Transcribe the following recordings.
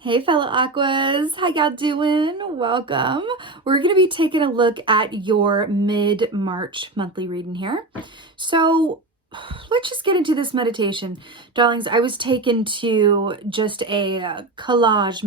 Hey fellow Aquas, how y'all doing? Welcome. We're going to be taking a look at your mid-March monthly reading here. So let's just get into this meditation. Darlings, I was taken to just a collage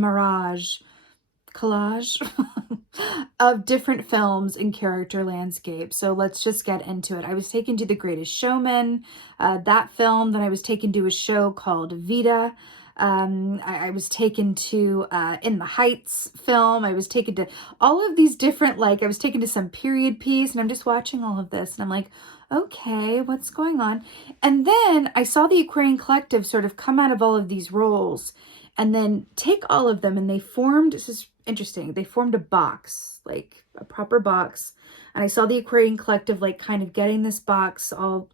of different films and character landscapes. So let's just get into it. I was taken to The Greatest Showman, that film. Then I was taken to a show called Vita. I was taken to In the Heights film. I was taken to all of these different, I was taken to some period piece, and I'm just watching all of this, and I'm like, okay, what's going on? And then I saw the Aquarian Collective sort of come out of all of these roles and then take all of them, and they formed, this is interesting, they formed a box, like a proper box. And I saw the Aquarian Collective kind of getting this box all,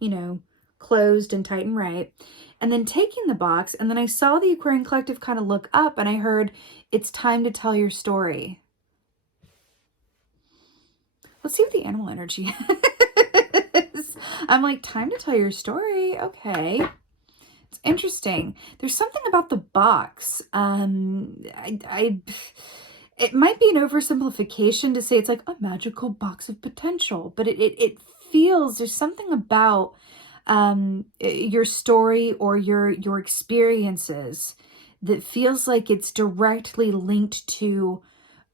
closed and tight and right. And then taking the box, and then I saw the Aquarian Collective kind of look up, and I heard, it's time to tell your story. Let's see what the animal energy is. I'm like, time to tell your story. Okay. It's interesting. There's something about the box. It might be an oversimplification to say it's like a magical box of potential, but it feels, there's something about your story or your experiences that feels like it's directly linked to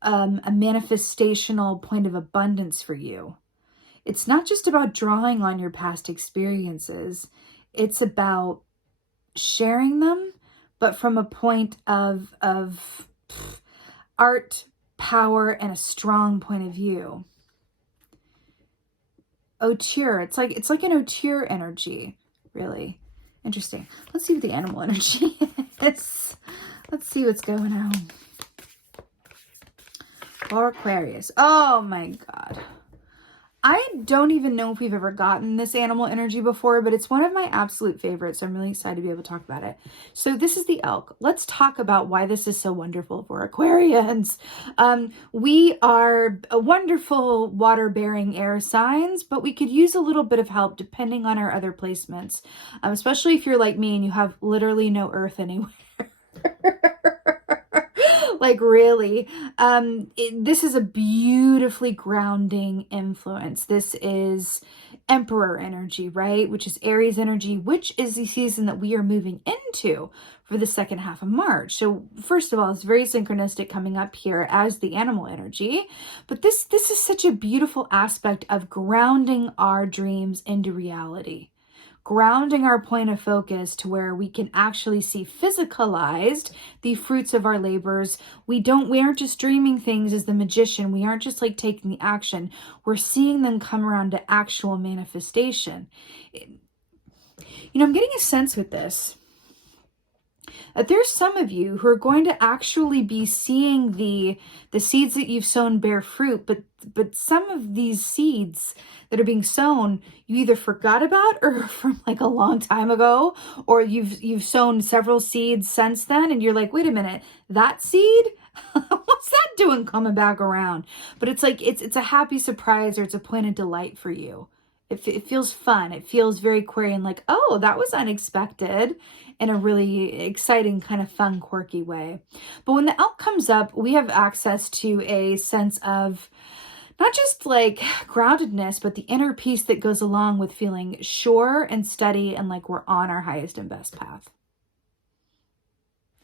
a manifestational point of abundance for you. It's not just about drawing on your past experiences. It's about sharing them, but from a point of art, power, and a strong point of view. Auteur. It's like an auteur energy, really. Interesting. Let's see what the animal energy is. Let's see what's going on. For Aquarius. Oh my God. I don't even know if we've ever gotten this animal energy before, but it's one of my absolute favorites. So I'm really excited to be able to talk about it. So this is the elk. Let's talk about why this is so wonderful for Aquarians. We are a wonderful water-bearing air signs, but we could use a little bit of help depending on our other placements, especially if you're like me and you have literally no earth anywhere. Really, this is a beautifully grounding influence. This is Emperor energy, right? Which is Aries energy, which is the season that we are moving into for the second half of March. So first of all, it's very synchronistic coming up here as the animal energy, but this is such a beautiful aspect of grounding our dreams into reality. Grounding our point of focus to where we can actually see physicalized the fruits of our labors. We aren't just dreaming things as the magician. We aren't just taking the action. We're seeing them come around to actual manifestation. I'm getting a sense with this that there's some of you who are going to actually be seeing the seeds that you've sown bear fruit, but some of these seeds that are being sown, you either forgot about or from a long time ago, or you've sown several seeds since then, and you're like, wait a minute, that seed? What's that doing coming back around? But it's it's a happy surprise, or it's a point of delight for you. It feels fun. It feels very Aquarian, oh, that was unexpected, in a really exciting, kind of fun, quirky way. But when the elk comes up, we have access to a sense of not just groundedness, but the inner peace that goes along with feeling sure and steady and like we're on our highest and best path.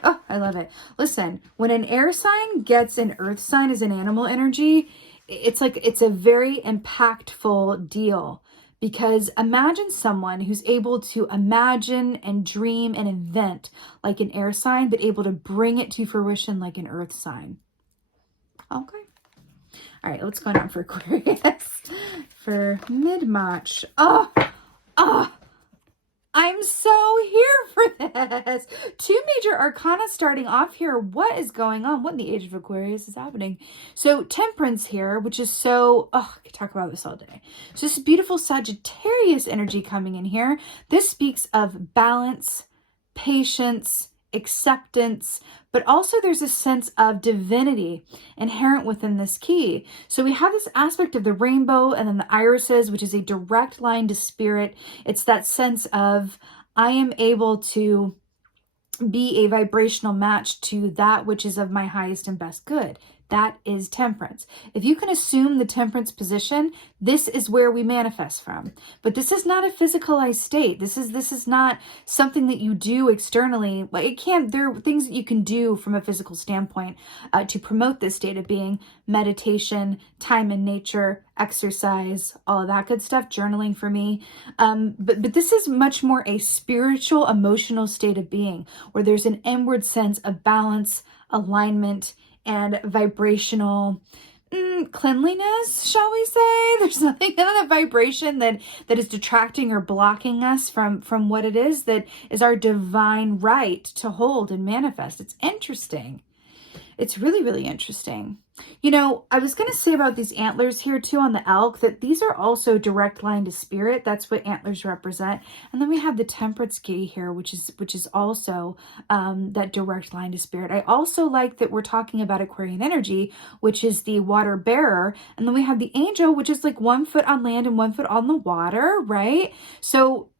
Oh, I love it. Listen, when an air sign gets an earth sign as an animal energy, it's a very impactful deal. Because imagine someone who's able to imagine and dream and invent like an air sign, but able to bring it to fruition like an earth sign. Okay. All right, what's going on for Aquarius for mid-March? Oh, I'm so here for this. Two major arcana starting off here. What is going on? What in the age of Aquarius is happening? So Temperance here, which is I could talk about this all day. So this beautiful Sagittarius energy coming in here. This speaks of balance, patience, acceptance, but also there's a sense of divinity inherent within this key. So we have this aspect of the rainbow and then the irises, which is a direct line to spirit. It's that sense of I am able to be a vibrational match to that which is of my highest and best good. That is temperance. If you can assume the temperance position, this is where we manifest from. But this is not a physicalized state. This is not something that you do externally. Like there are things that you can do from a physical standpoint to promote this state of being: meditation, time in nature, exercise, all of that good stuff, journaling for me. But this is much more a spiritual, emotional state of being where there's an inward sense of balance, alignment, and vibrational cleanliness, shall we say. There's nothing in the vibration that is detracting or blocking us from what it is that is our divine right to hold and manifest. It's interesting. It's really, really interesting. You know, I was going to say about these antlers here too on the elk, that these are also direct line to spirit. That's what antlers represent. And then we have the temperance key here, which is also that direct line to spirit. I also like that we're talking about Aquarian energy, which is the water bearer. And then we have the angel, which is like 1 foot on land and 1 foot on the water, right? So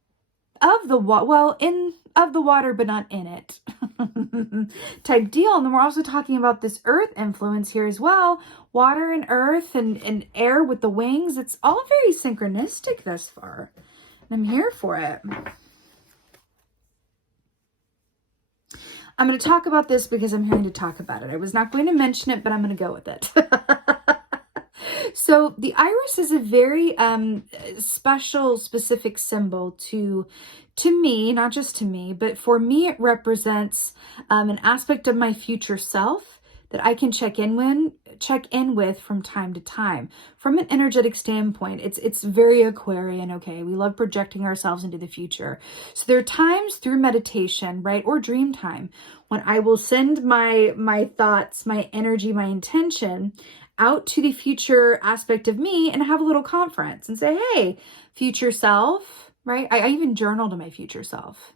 of the water, but not in it type deal. And then we're also talking about this earth influence here as well. Water and earth and air with the wings. It's all very synchronistic thus far. And I'm here for it. I'm going to talk about this because I'm hearing to talk about it. I was not going to mention it, but I'm going to go with it. So the iris is a very special, specific symbol to me, not just to me, but for me, it represents an aspect of my future self that I can check in with from time to time. From an energetic standpoint, it's very Aquarian, okay? We love projecting ourselves into the future. So there are times through meditation, right, or dream time, when I will send my thoughts, my energy, my intention out to the future aspect of me and have a little conference and say, hey, future self, right? I even journal to my future self.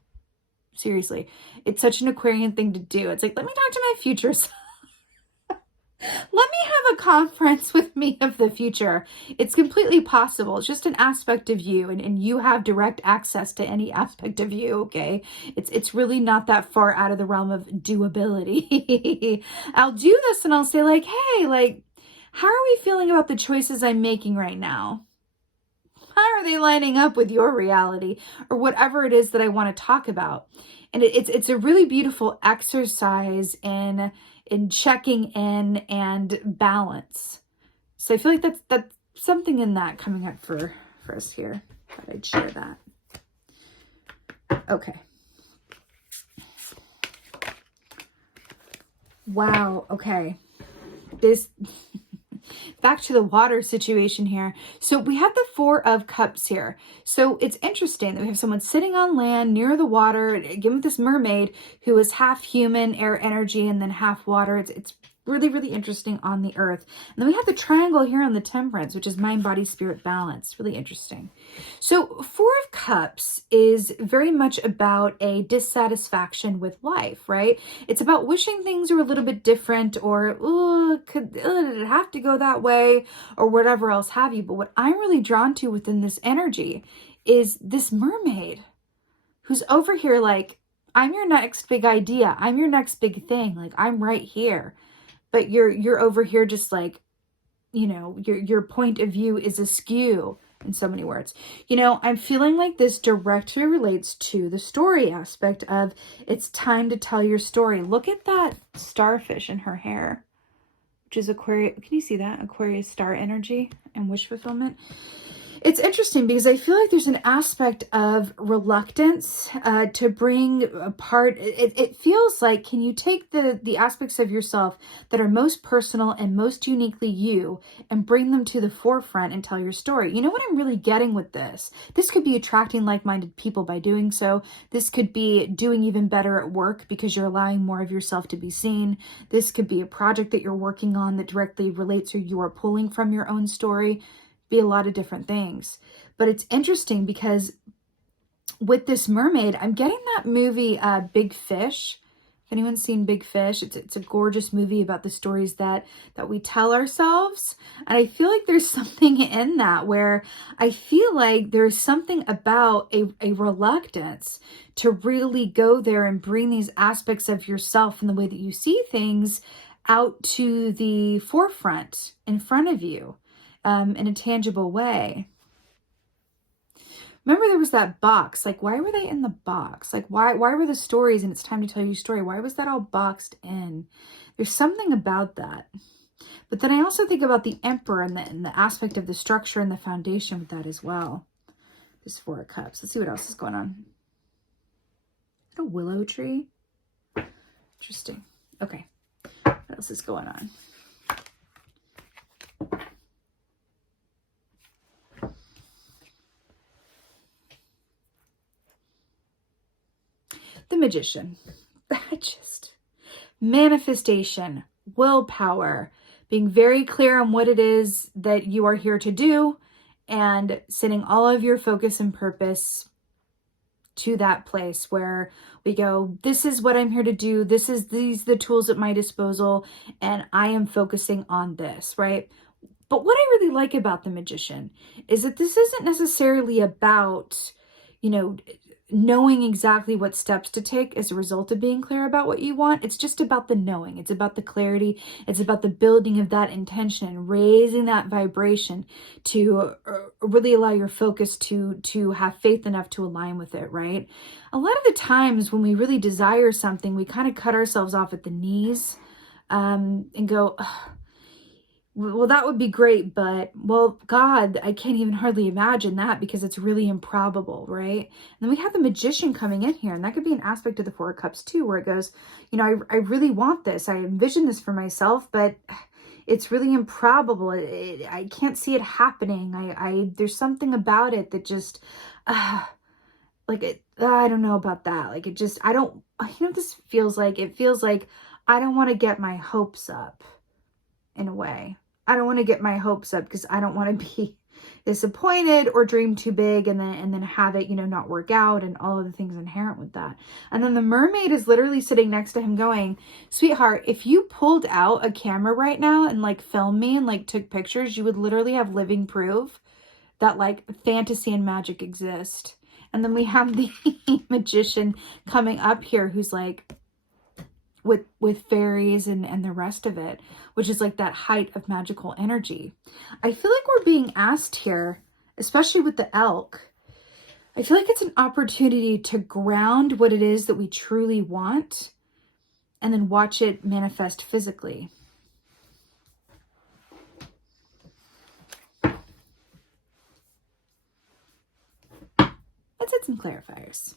Seriously, it's such an Aquarian thing to do. It's like, let me talk to my future self. Let me have a conference with me of the future. It's completely possible. It's just an aspect of you, and you have direct access to any aspect of you, okay? It's really not that far out of the realm of doability. I'll do this and I'll say like, hey, like, how are we feeling about the choices I'm making right now? How are they lining up with your reality or whatever it is that I want to talk about? And it's a really beautiful exercise in checking in and balance. So I feel like that's something in that coming up for us here. Thought I'd share that. Okay. Wow. Okay. This back to the water situation here. So we have the 4 of Cups here. So it's interesting that we have someone sitting on land near the water, again with this mermaid who is half human, air energy, and then half water. It's really, really interesting on the earth. And then we have the triangle here on the temperance, which is mind, body, spirit balance. Really interesting. So 4 of Cups is very much about a dissatisfaction with life, right? It's about wishing things are a little bit different, or did it have to go that way, or whatever else have you. But what I'm really drawn to within this energy is this mermaid who's over here like, I'm your next big idea. I'm your next big thing. Like, I'm right here. But you're over here just like, you know, your point of view is askew in so many words. You know, I'm feeling like this directly relates to the story aspect of it's time to tell your story. Look at that starfish in her hair, which is Aquarius. Can you see that? Aquarius star energy and wish fulfillment. It's interesting because I feel like there's an aspect of reluctance to bring apart. It feels like, can you take the aspects of yourself that are most personal and most uniquely you and bring them to the forefront and tell your story? You know what I'm really getting with this? This could be attracting like-minded people by doing so. This could be doing even better at work because you're allowing more of yourself to be seen. This could be a project that you're working on that directly relates or you are pulling from your own story. Be a lot of different things. But it's interesting because with this mermaid, I'm getting that movie Big Fish. anyone's seen Big Fish, it's a gorgeous movie about the stories that we tell ourselves. And I feel like there's something in that where I feel like there's something about a reluctance to really go there and bring these aspects of yourself and the way that you see things out to the forefront in front of you in a tangible way. Remember there was that box, like why were they in the box? Like why were the stories and it's time to tell you a story? Why was that all boxed in? There's something about that. But then I also think about the Emperor and the aspect of the structure and the foundation with that as well. This Four of Cups. Let's see what else is going on. Is that a willow tree? Interesting. Okay. What else is going on? The Magician. That just manifestation, willpower, being very clear on what it is that you are here to do and sending all of your focus and purpose to that place where we go, this is what I'm here to do. These are the tools at my disposal and I am focusing on this, right? But what I really like about the Magician is that this isn't necessarily about, knowing exactly what steps to take as a result of being clear about what you want. It's just about the knowing. It's about the clarity. It's about the building of that intention and raising that vibration to really allow your focus to have faith enough to align with it, right? A lot of the times when we really desire something, we kind of cut ourselves off at the knees and go, well, that would be great, but, well, God, I can't even hardly imagine that because it's really improbable, right? And then we have the Magician coming in here, and that could be an aspect of the Four of Cups too, where it goes, I really want this. I envision this for myself, but it's really improbable. I can't see it happening. There's something about it that just, I don't know about that. Like it just, what this feels like? It feels like I don't want to get my hopes up in a way. I don't want to get my hopes up because I don't want to be disappointed or dream too big and then have it, not work out and all of the things inherent with that. And then the mermaid is literally sitting next to him going, sweetheart, if you pulled out a camera right now and filmed me and took pictures, you would literally have living proof that fantasy and magic exist. And then we have the Magician coming up here who's with fairies and the rest of it, which is that height of magical energy. I feel like we're being asked here, especially with the elk, I feel like it's an opportunity to ground what it is that we truly want and then watch it manifest physically. Let's hit some clarifiers.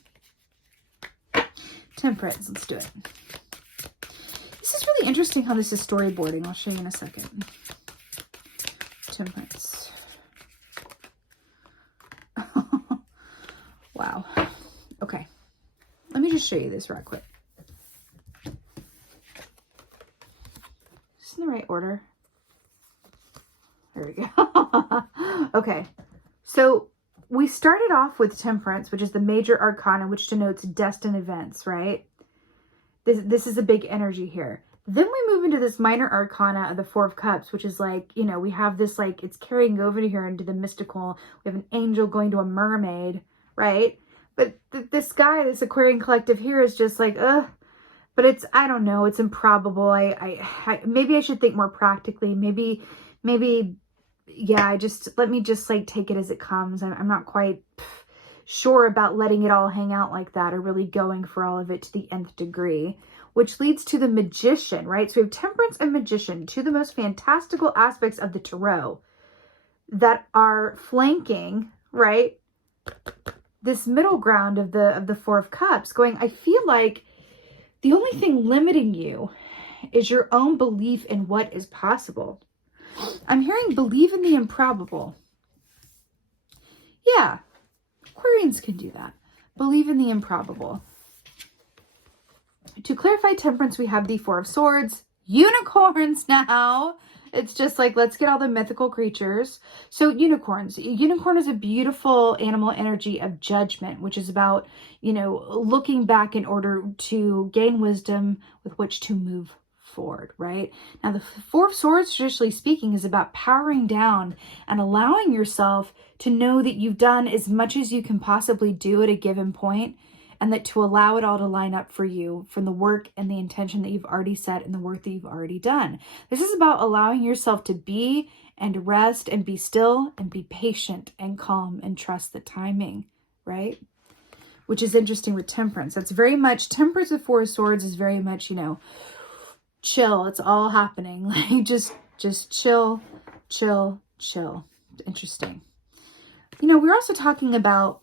Temperance, let's do it. This is really interesting how this is storyboarding. I'll show you in a second. Temperance. Wow. Okay. Let me just show you this real quick. Is this in the right order? There we go. Okay. So we started off with Temperance, which is the major arcana, which denotes destined events, right? This is a big energy here. Then we move into this minor arcana of the Four of Cups, which is we have this, it's carrying over to here into the mystical. We have an angel going to a mermaid, right? But this guy, this Aquarian collective here is just ugh. But it's, I don't know, it's improbable. I maybe I should think more practically. Maybe, yeah, let me just take it as it comes. I'm not quite sure about letting it all hang out like that or really going for all of it to the nth degree, which leads to the Magician, right? So we have Temperance and Magician, two of the most fantastical aspects of the Tarot that are flanking, right, this middle ground of the Four of Cups going, I feel like the only thing limiting you is your own belief in what is possible. I'm hearing believe in the improbable. Yeah. Aquarians can do that. Believe in the improbable. To clarify Temperance, we have the Four of Swords. Unicorns now. It's just like, let's get all the mythical creatures. So unicorns. Unicorn is a beautiful animal energy of judgment, which is about, looking back in order to gain wisdom with which to move forward, right? Now, the Four of Swords, traditionally speaking, is about powering down and allowing yourself to know that you've done as much as you can possibly do at a given point, and that to allow it all to line up for you from the work and the intention that you've already set and the work that you've already done. This is about allowing yourself to be and rest and be still and be patient and calm and trust the timing, right? Which is interesting with Temperance. That's very much, Temperance with Four of Swords is very much, chill. It's all happening. Like just chill, chill, chill. Interesting. We're also talking about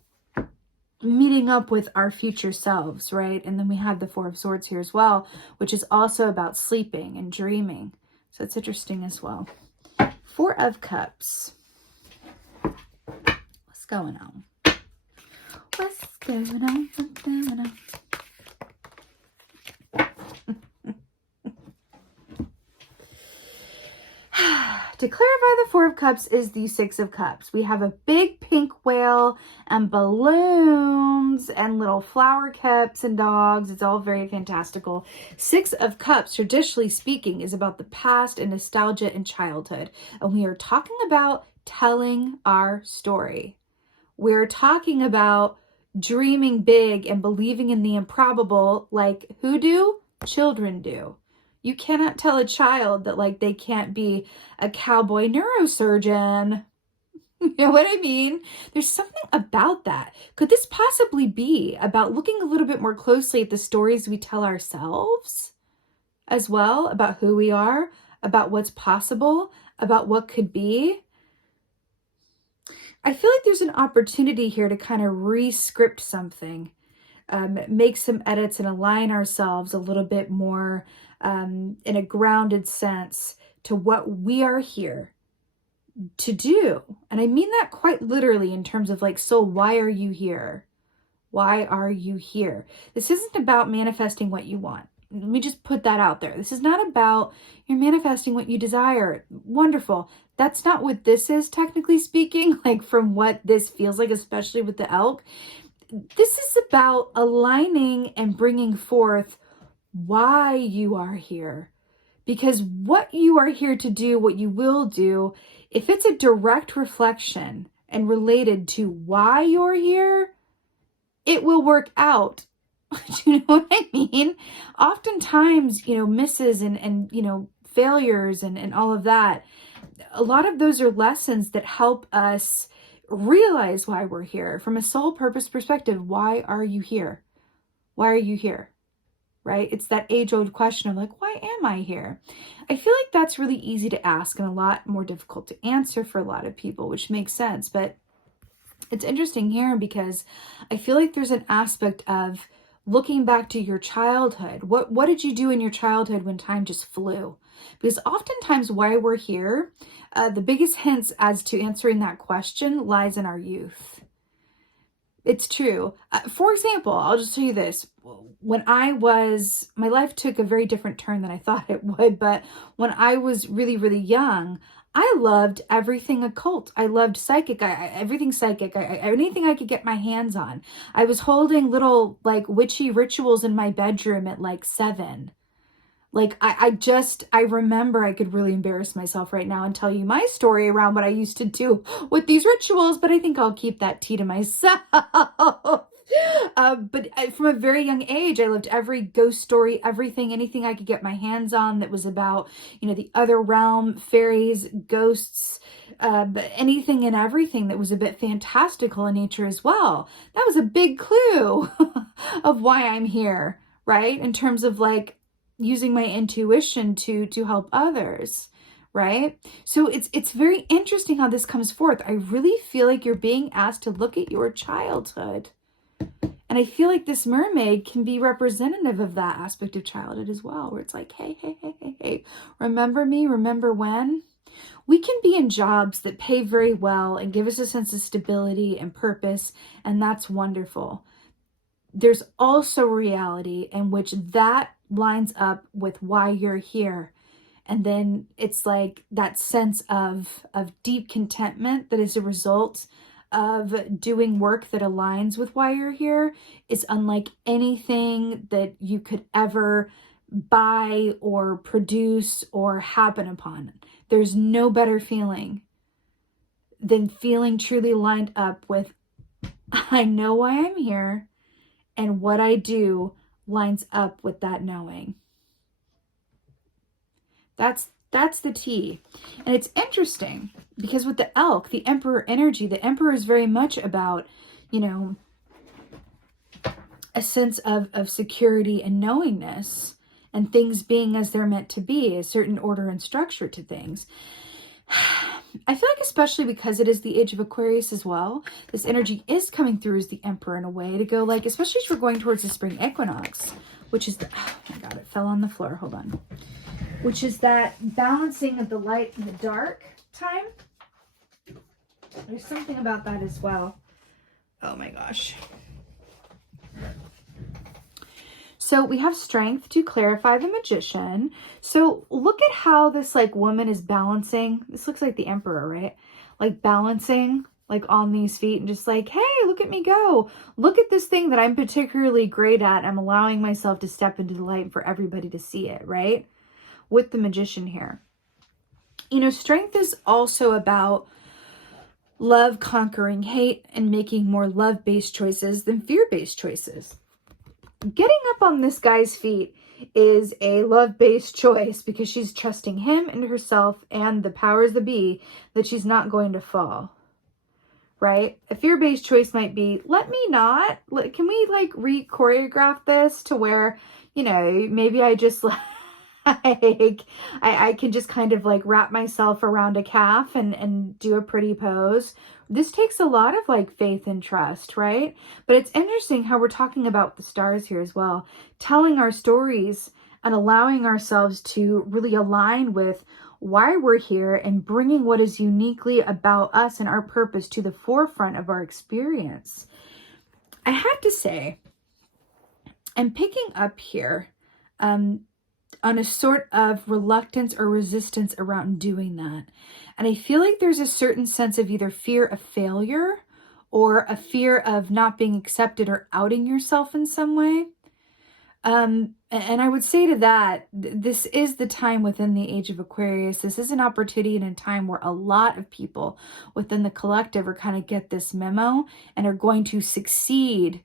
meeting up with our future selves, right? And then we have the Four of Swords here as well, which is also about sleeping and dreaming. So it's interesting as well. Four of Cups. What's going on? What's going on? What's going on? To clarify, the Four of Cups is the Six of Cups. We have a big pink whale and balloons and little flower caps and dogs. It's all very fantastical. Six of Cups, traditionally speaking, is about the past and nostalgia and childhood. And we are talking about telling our story. We're talking about dreaming big and believing in the improbable, like who do? Children do. You cannot tell a child that like they can't be a cowboy neurosurgeon. You know what I mean? There's something about that. Could this possibly be about looking a little bit more closely at the stories we tell ourselves as well, about who we are, about what's possible, about what could be? I feel like there's an opportunity here to kind of re-script something, make some edits and align ourselves a little bit more in a grounded sense to what we are here to do. And I mean that quite literally in terms of like, so why are you here? Why are you here? This isn't about manifesting what you want. Let me just put that out there. This is not about you're manifesting what you desire. Wonderful. That's not what this is, technically speaking, like from what this feels like, especially with the elk. This is about aligning and bringing forth why you are here. Because what you are here to do, what you will do, if it's a direct reflection and related to why you're here, it will work out. Do you know what I mean? Oftentimes, misses and failures and all of that, a lot of those are lessons that help us realize why we're here. From a soul purpose perspective, why are you here? Why are you here? Right? It's that age-old question of like, why am I here? I feel like that's really easy to ask and a lot more difficult to answer for a lot of people, which makes sense. But it's interesting here because I feel like there's an aspect of looking back to your childhood. What did you do in your childhood when time just flew? Because oftentimes why we're here, the biggest hints as to answering that question lies in our youth. It's true. For example, I'll just tell you this. When my life took a very different turn than I thought it would, but when I was really, really young, I loved everything occult. I loved psychic. Everything psychic. Anything I could get my hands on. I was holding little like witchy rituals in my bedroom at like 7. Like I remember I could really embarrass myself right now and tell you my story around what I used to do with these rituals, but I think I'll keep that tea to myself. But from a very young age, I loved every ghost story, anything I could get my hands on that was about, the other realm, fairies, ghosts, anything and everything that was a bit fantastical in nature as well. That was a big clue of why I'm here, right? In terms of like using my intuition to help others. Right? So it's very interesting how this comes forth. I really feel like you're being asked to look at your childhood. And I feel like this mermaid can be representative of that aspect of childhood as well, where it's like, hey, remember me? Remember when? We can be in jobs that pay very well and give us a sense of stability and purpose, and that's wonderful. There's also reality in which that lines up with why you're here. And then it's like that sense of deep contentment that is a result of doing work that aligns with why you're here is unlike anything that you could ever buy or produce or happen upon. There's no better feeling than feeling truly lined up with, I know why I'm here, and what I do lines up with that knowing. That's the tea. And it's interesting because with the elk, the emperor energy, the emperor is very much about, you know, a sense of security and knowingness and things being as they're meant to be, a certain order and structure to things. I feel like especially because it is the age of Aquarius as well, this energy is coming through as the emperor in a way to go like, especially as we're going towards the spring equinox, which is the, oh my God, it fell on the floor. Hold on. Which is that balancing of the light and the dark time. There's something about that as well. Oh my gosh. So we have strength to clarify the magician. So look at how this like woman is balancing. This looks like the emperor, right? Like balancing like on these feet and just like, hey, look at me go. Look at this thing that I'm particularly great at. I'm allowing myself to step into the light for everybody to see it, right? With the magician here. You know, strength is also about love conquering hate and making more love-based choices than fear-based choices. Getting up on this guy's feet is a love-based choice because she's trusting him and herself and the powers that be that she's not going to fall, right? A fear-based choice might be, let me not. Can we like re-choreograph this to where, you know, maybe I just like, I can just kind of like wrap myself around a calf and do a pretty pose. This takes a lot of like faith and trust, right? But it's interesting how we're talking about the stars here as well, telling our stories and allowing ourselves to really align with why we're here and bringing what is uniquely about us and our purpose to the forefront of our experience. I have to say, I'm picking up here on a sort of reluctance or resistance around doing that. And I feel like there's a certain sense of either fear of failure or a fear of not being accepted or outing yourself in some way. And I would say to that, this is the time within the age of Aquarius. This is an opportunity and a time where a lot of people within the collective are kind of get this memo and are going to succeed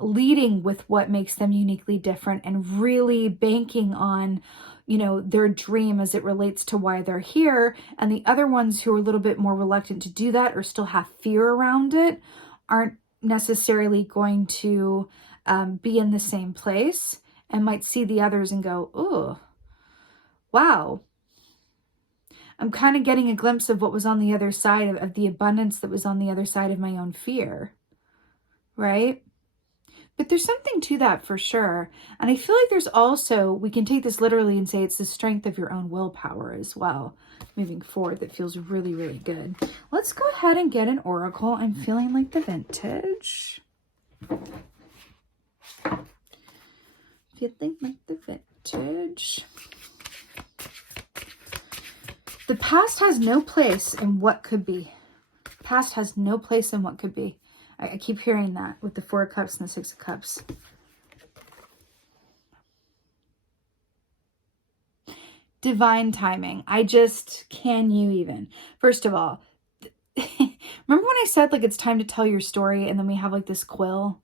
leading with what makes them uniquely different and really banking on, you know, their dream as it relates to why they're here. And the other ones who are a little bit more reluctant to do that or still have fear around it aren't necessarily going to be in the same place and might see the others and go, oh, wow. I'm kind of getting a glimpse of what was on the other side of the abundance that was on the other side of my own fear, right? But there's something to that for sure. And I feel like there's also, we can take this literally and say it's the strength of your own willpower as well, moving forward, that feels really, really good. Let's go ahead and get an oracle. I'm feeling like the vintage. Feeling like the vintage. The past has no place in what could be. The past has no place in what could be. I keep hearing that with the Four of Cups and the Six of Cups. Divine timing. Can you even? First of all, remember when I said like it's time to tell your story and then we have like this quill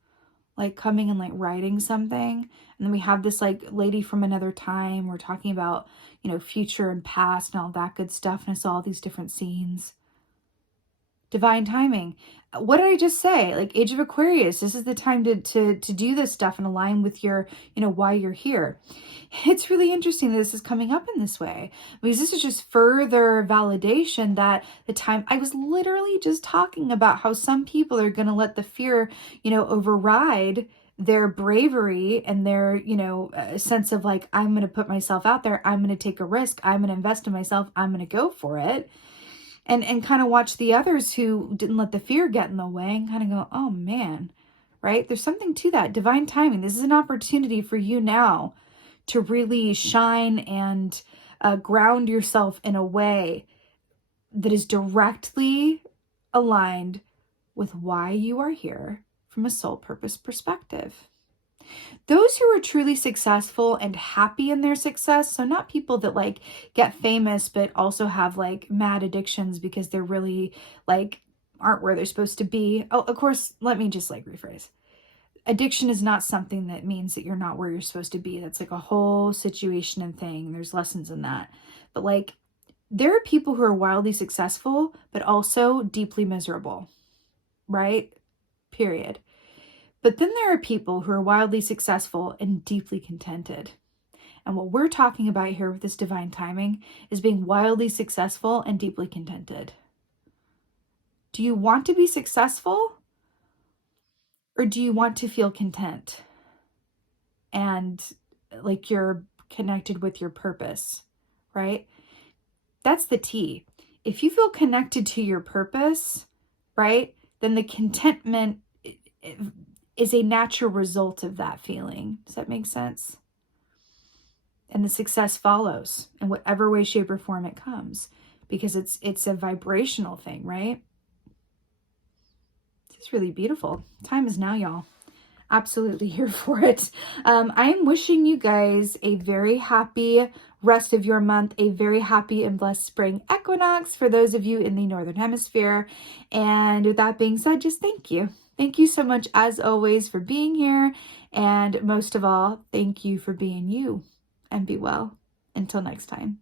like coming and like writing something, and then we have this like lady from another time. We're talking about, you know, future and past and all that good stuff, and I saw all these different scenes. Divine timing. What did I just say? Like age of Aquarius, this is the time to do this stuff and align with your, you know, why you're here. It's really interesting that this is coming up in this way, because this is just further validation that the time, I was literally just talking about how some people are going to let the fear, you know, override their bravery and their, you know, sense of like, I'm going to put myself out there. I'm going to take a risk. I'm going to invest in myself. I'm going to go for it. And kind of watch the others who didn't let the fear get in the way and kind of go, oh man, right? There's something to that. Divine timing. This is an opportunity for you now to really shine and ground yourself in a way that is directly aligned with why you are here from a soul purpose perspective. Those who are truly successful and happy in their success, so not people that like get famous but also have like mad addictions because they're really like aren't where they're supposed to be. Oh, of course, let me just like rephrase. Addiction is not something that means that you're not where you're supposed to be. That's like a whole situation and thing. There's lessons in that. But like there are people who are wildly successful but also deeply miserable, right? Period. But then there are people who are wildly successful and deeply contented. And what we're talking about here with this divine timing is being wildly successful and deeply contented. Do you want to be successful? Or do you want to feel content and like you're connected with your purpose, right? That's the T. If you feel connected to your purpose, right, then the contentment is a natural result of that feeling. Does that make sense? And the success follows in whatever way, shape, or form it comes, because it's a vibrational thing, right? It's really beautiful. Time is now, y'all. Absolutely here for it. I am wishing you guys a very happy rest of your month, a very happy and blessed spring equinox for those of you in the Northern Hemisphere. And with that being said, just thank you. Thank you so much, as always, for being here. And most of all, thank you for being you. And be well. Until next time.